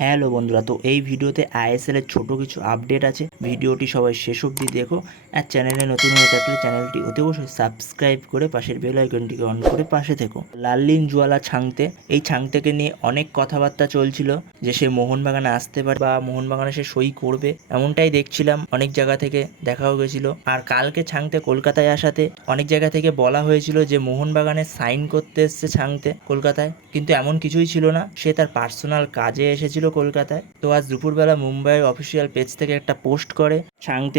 Hello বন্ধুরা, তো এই ভিডিওতে আইএসএল এর ছোট কিছু আপডেট আছে। ভিডিওটি সবাই শেষ অবধি দেখো। আর চ্যানেলে নতুন হয়ে থাকলে চ্যানেলটি অতি অবশ্যই সাবস্ক্রাইব করে পাশের বেল আইকনটিকে অন করে পাশে থেকো। লাল্লিন জুয়ালা ছাংতে, এই ছাংতেকে নিয়ে অনেক কথাবার্তা চলছিল, যে সে মোহনবাগানে আসতে পারে, বা মোহনবাগানে সে সই করবে, এমনটাই দেখছিলাম। অনেক জায়গা থেকে দেখাও গেছিল। আর কালকে ছাংতে কলকাতায় আসাতে অনেক জায়গা থেকে বলা হয়েছিল যে মোহনবাগানে সাইন করতে এসছে ছাংতে, কলকাতায়। কিন্তু এমন কিছুই ছিল না। সে তার পার্সোনাল কাজে এসেছিল কলকাতায়। তো আজ দুপুরবেলা মুম্বাইয়ের অফিসিয়াল পেজ থেকে একটা পোস্ট করে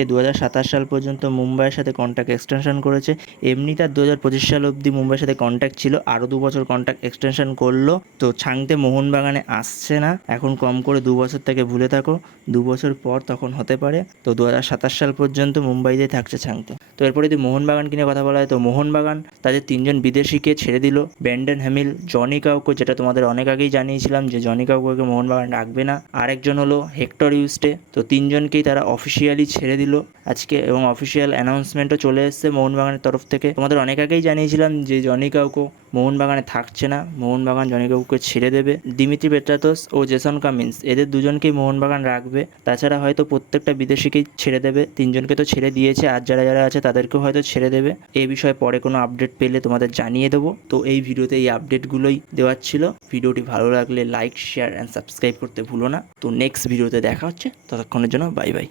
দুহাজার সাতাশ সাল পর্যন্ত মুম্বাইয়ের সাথে কন্ট্যাক্ট এক্সটেনশন করেছে। এমনি তার দু হাজার পঁচিশ সাল অবধি মুম্বাইয়ের সাথে কন্ট্যাক্ট ছিল, আরও দু বছর কন্ট্যাক্ট এক্সটেনশন করল। তো ছাংতে মোহনবাগানে আসছে না, এখন কম করে দু বছর থেকে ভুলে থাকো। দু বছর পর তখন হতে পারে। তো দু হাজার সাতাশ সাল পর্যন্ত মুম্বাইতে থাকছে ছাংতে তো এরপরে যদি মোহনবাগান কিনে কথা বলা হয়, তো মোহনবাগান তাদের তিনজন বিদেশিকে ছেড়ে দিল। ব্যান্ডন হ্যামিল, জনি কাউকে, যেটা তোমাদের অনেক আগেই জানিয়েছিলাম যে জনি কাউকে মোহনবাগান রাখবে না। আরেকজন হলো হেক্টর ইউস্টে। তো তিনজনকেই তারা অফিসিয়ালি ছেড়ে দিল আজকে এবং অফিসিয়াল অ্যানাউন্সমেন্টও চলে এসছে মোহনবাগানের তরফ থেকে। তোমাদের অনেক আগেই জানিয়েছিলাম যে জনি কাউকে মোহনবাগানে থাকছে না, মোহনবাগান জনি কাউকে ছেড়ে দেবে। দিমিত্রি পেট্রাতোস ও জেসন কামিন্স, এদের দুজনকেই মোহনবাগান রাখবে। তাছাড়া হয়তো প্রত্যেকটা বিদেশিকেই ছেড়ে দেবে। তিনজনকে তো ছেড়ে দিয়েছে, আর যারা যারা আছে তাদেরকেও হয়তো ছেড়ে দেবে। এই বিষয়ে পরে কোনো আপডেট পেলে তোমাদের জানিয়ে দেবো। তো এই ভিডিওতে এই আপডেটগুলোই দেওয়ার ছিল। ভিডিওটি ভালো লাগলে লাইক, শেয়ার অ্যান্ড সাবস্ক্রাইব করতে ভুলো না। তো নেক্সট ভিডিওতে দেখা হচ্ছে। ততক্ষণের জন্য বাই বাই